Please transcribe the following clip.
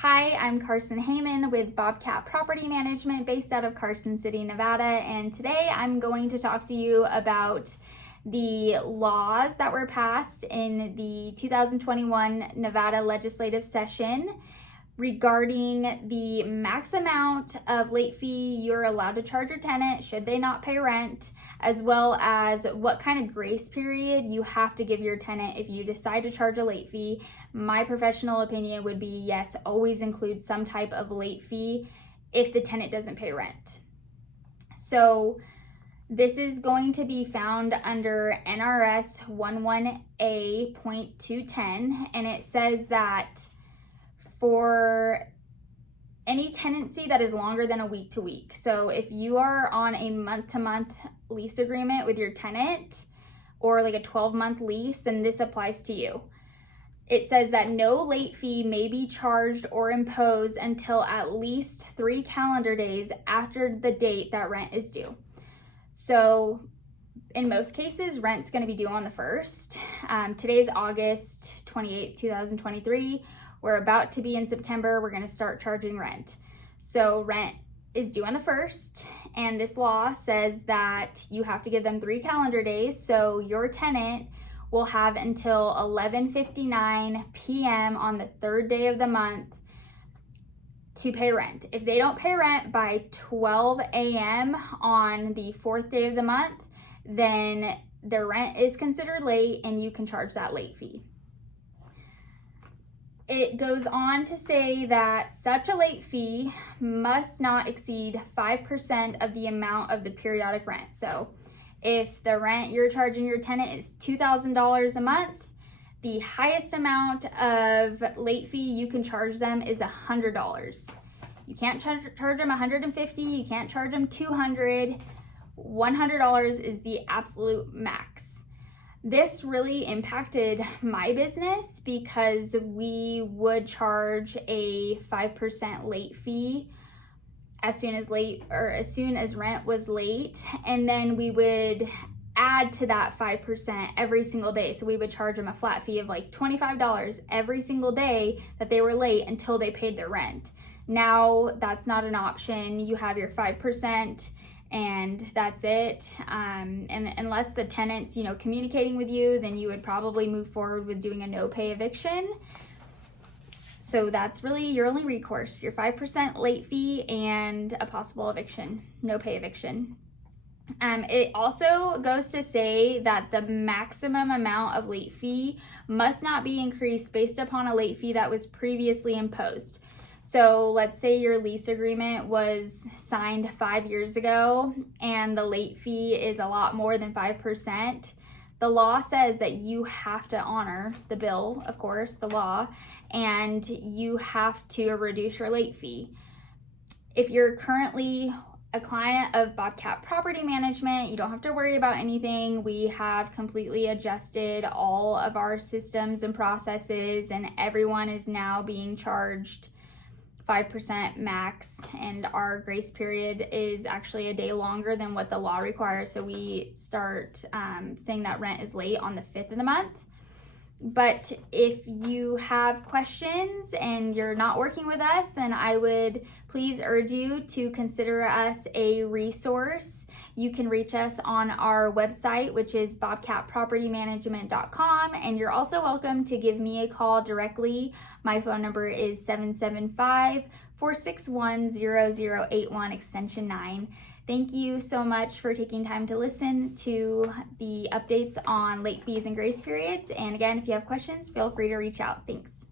Hi, I'm Carson Heyman with Bobcat Property Management based out of Carson City, Nevada, and today I'm going to talk to you about the laws that were passed in the 2021 Nevada legislative session regarding the max amount of late fee you're allowed to charge your tenant should they not pay rent, as well as what kind of grace period you have to give your tenant if you decide to charge a late fee. My professional opinion would be yes, always include some type of late fee if the tenant doesn't pay rent. So this is going to be found under NRS 11A.210, and it says that for any tenancy that is longer than a week to week. So if you are on a month-to-month lease agreement with your tenant or like a 12-month lease, then this applies to you. It says that no late fee may be charged or imposed until at least 3 calendar days after the date that rent is due. So in most cases, rent's going to be due on the 1st. Today is August 28, 2023. We're about to be in September. We're going to start charging rent. So rent is due on the 1st, and this law says that you have to give them 3 calendar days. So your tenant will have until 11:59 p.m. on the 3rd day of the month to pay rent. If they don't pay rent by 12 a.m. on the 4th day of the month, then their rent is considered late and you can charge that late fee. It goes on to say that such a late fee must not exceed 5% of the amount of the periodic rent. So if the rent you're charging your tenant is $2,000 a month, the highest amount of late fee you can charge them is $100. You can't charge them $150, you can't charge them $200. $100 is the absolute max. This really impacted my business because we would charge a 5% late fee as soon as rent was late, and then we would add to that 5% every single day. So we would charge them a flat fee of like $25 every single day that they were late until they paid their rent. Now that's not an option. You have your 5% and that's it. And unless the tenant's, communicating with you, then you would probably move forward with doing a no pay eviction. So that's really your only recourse, your 5% late fee and a possible eviction, no pay eviction. It also goes to say that the maximum amount of late fee must not be increased based upon a late fee that was previously imposed. So let's say your lease agreement was signed 5 years ago and the late fee is a lot more than 5%. The law says that you have to honor the bill, of course, the law, and you have to reduce your late fee. If you're currently a client of Bobcat Property Management, you don't have to worry about anything. We have completely adjusted all of our systems and processes, and everyone is now being charged 5% max, and our grace period is actually a day longer than what the law requires. So we start saying that rent is late on the 5th of the month. But if you have questions and you're not working with us, then I would please urge you to consider us a resource. You can reach us on our website, which is bobcatpropertymanagement.com, and you're also welcome to give me a call directly. My phone number is 775-461-0081, extension 9. Thank you so much for taking time to listen to the updates on late fees and grace periods. And again, if you have questions, feel free to reach out. Thanks.